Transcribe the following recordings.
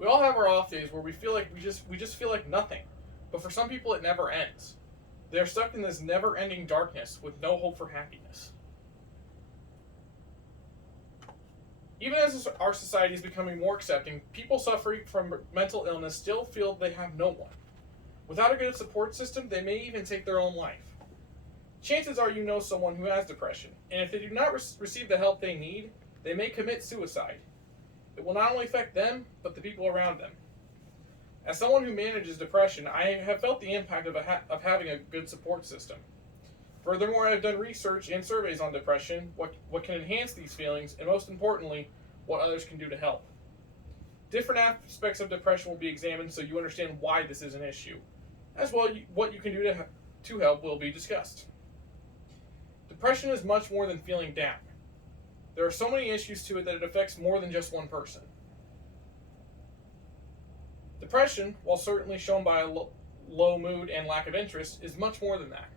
We all have our off days where we just feel like nothing. But for some people it never ends. They're stuck in this never-ending darkness with no hope for happiness. Even as our society is becoming more accepting, people suffering from mental illness still feel they have no one. Without a good support system, they may even take their own life. Chances are you know someone who has depression, and if they do not receive the help they need, they may commit suicide. It will not only affect them, but the people around them. As someone who manages depression, I have felt the impact of having a good support system. Furthermore, I have done research and surveys on depression, what can enhance these feelings, and most importantly, what others can do to help. Different aspects of depression will be examined so you understand why this is an issue. As well, what you can do to help will be discussed. Depression is much more than feeling down. There are so many issues to it that it affects more than just one person. Depression, while certainly shown by a low mood and lack of interest, is much more than that.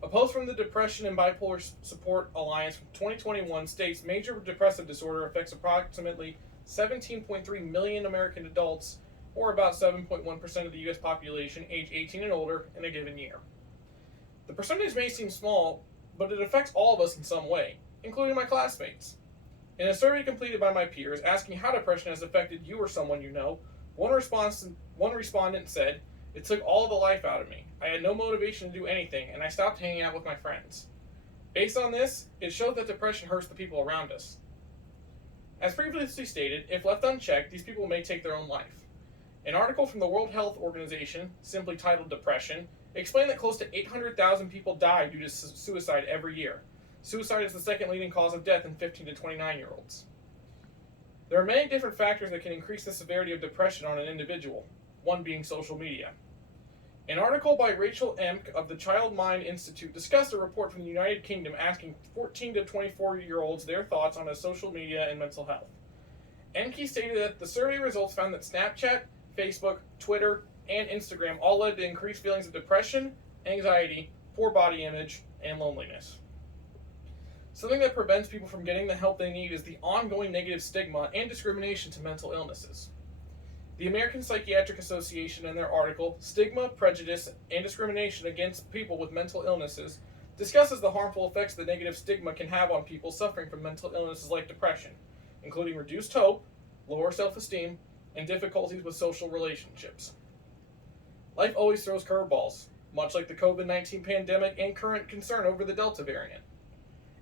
A post from the Depression and Bipolar Support Alliance from 2021 states major depressive disorder affects approximately 17.3 million American adults, or about 7.1% of the U.S. population age 18 and older in a given year. The percentage may seem small, but it affects all of us in some way, including my classmates. In a survey completed by my peers asking how depression has affected you or someone you know, one respondent said, "It took all the life out of me. I had no motivation to do anything, and I stopped hanging out with my friends." Based on this, it shows that depression hurts the people around us. As previously stated, if left unchecked, these people may take their own life. An article from the World Health Organization, simply titled Depression, explained that close to 800,000 people die due to suicide every year. Suicide is the second leading cause of death in 15 to 29-year-olds. There are many different factors that can increase the severity of depression on an individual, one being social media. An article by Rachel Emk of the Child Mind Institute discussed a report from the United Kingdom asking 14 to 24-year-olds their thoughts on social media and mental health. Emke stated that the survey results found that Snapchat, Facebook, Twitter, and Instagram all led to increased feelings of depression, anxiety, poor body image, and loneliness. Something that prevents people from getting the help they need is the ongoing negative stigma and discrimination to mental illnesses. The American Psychiatric Association, in their article, Stigma, Prejudice, and Discrimination Against People with Mental Illnesses, discusses the harmful effects the negative stigma can have on people suffering from mental illnesses like depression, including reduced hope, lower self-esteem, and difficulties with social relationships. Life always throws curveballs, much like the COVID-19 pandemic and current concern over the Delta variant.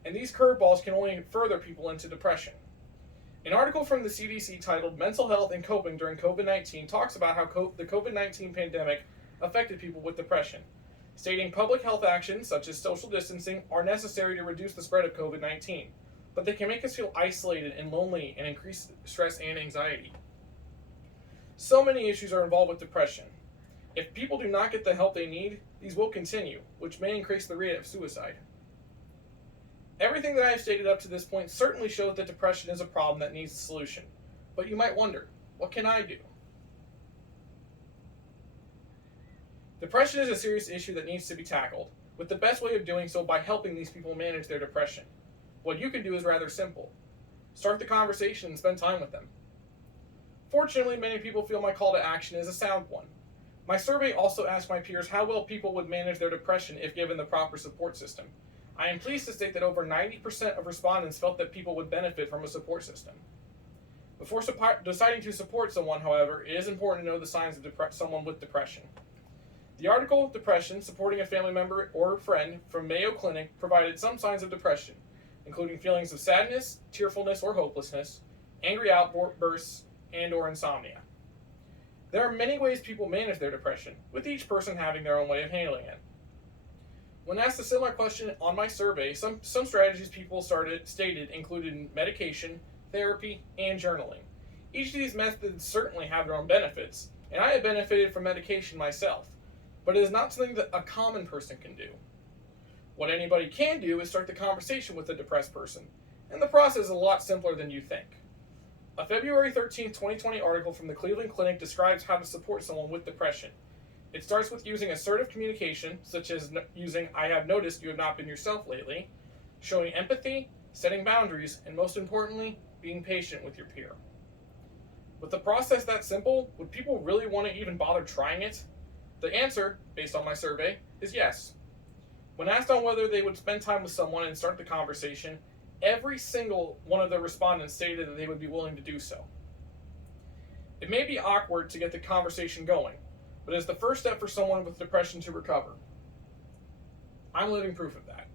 And these curveballs can only further people into depression. An article from the CDC titled Mental Health and Coping During COVID-19 talks about how the COVID-19 pandemic affected people with depression, stating public health actions such as social distancing are necessary to reduce the spread of COVID-19, but they can make us feel isolated and lonely and increase stress and anxiety. So many issues are involved with depression. If people do not get the help they need, these will continue, which may increase the rate of suicide. Everything that I have stated up to this point certainly shows that depression is a problem that needs a solution. But you might wonder, what can I do? Depression is a serious issue that needs to be tackled, with the best way of doing so by helping these people manage their depression. What you can do is rather simple. Start the conversation and spend time with them. Fortunately, many people feel my call to action is a sound one. My survey also asked my peers how well people would manage their depression if given the proper support system. I am pleased to state that over 90% of respondents felt that people would benefit from a support system. Before deciding to support someone, however, it is important to know the signs of someone with depression. The article, Depression, Supporting a Family Member or Friend, from Mayo Clinic provided some signs of depression, including feelings of sadness, tearfulness, or hopelessness, angry outbursts, and or insomnia. There are many ways people manage their depression, with each person having their own way of handling it. When asked a similar question on my survey, some strategies people stated included medication, therapy, and journaling. Each of these methods certainly have their own benefits, and I have benefited from medication myself, but it is not something that a common person can do. What anybody can do is start the conversation with a depressed person, and the process is a lot simpler than you think. A February 13, 2020 article from the Cleveland Clinic describes how to support someone with depression. It starts with using assertive communication, such as using "I have noticed you have not been yourself lately," showing empathy, setting boundaries, and most importantly, being patient with your peer. With the process that simple, would people really want to even bother trying it? The answer, based on my survey, is yes. When asked on whether they would spend time with someone and start the conversation, every single one of the respondents stated that they would be willing to do so. It may be awkward to get the conversation going, but it's the first step for someone with depression to recover. I'm living proof of that.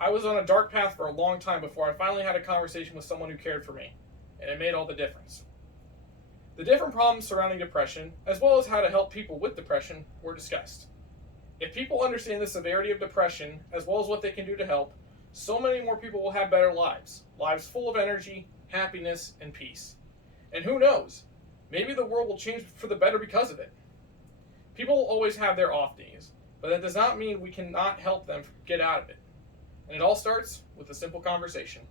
I was on a dark path for a long time before I finally had a conversation with someone who cared for me, and it made all the difference. The different problems surrounding depression, as well as how to help people with depression, were discussed. If people understand the severity of depression, as well as what they can do to help, so many more people will have better lives, lives full of energy, happiness, and peace. And who knows, maybe the world will change for the better because of it. People will always have their off days, but that does not mean we cannot help them get out of it. And it all starts with a simple conversation.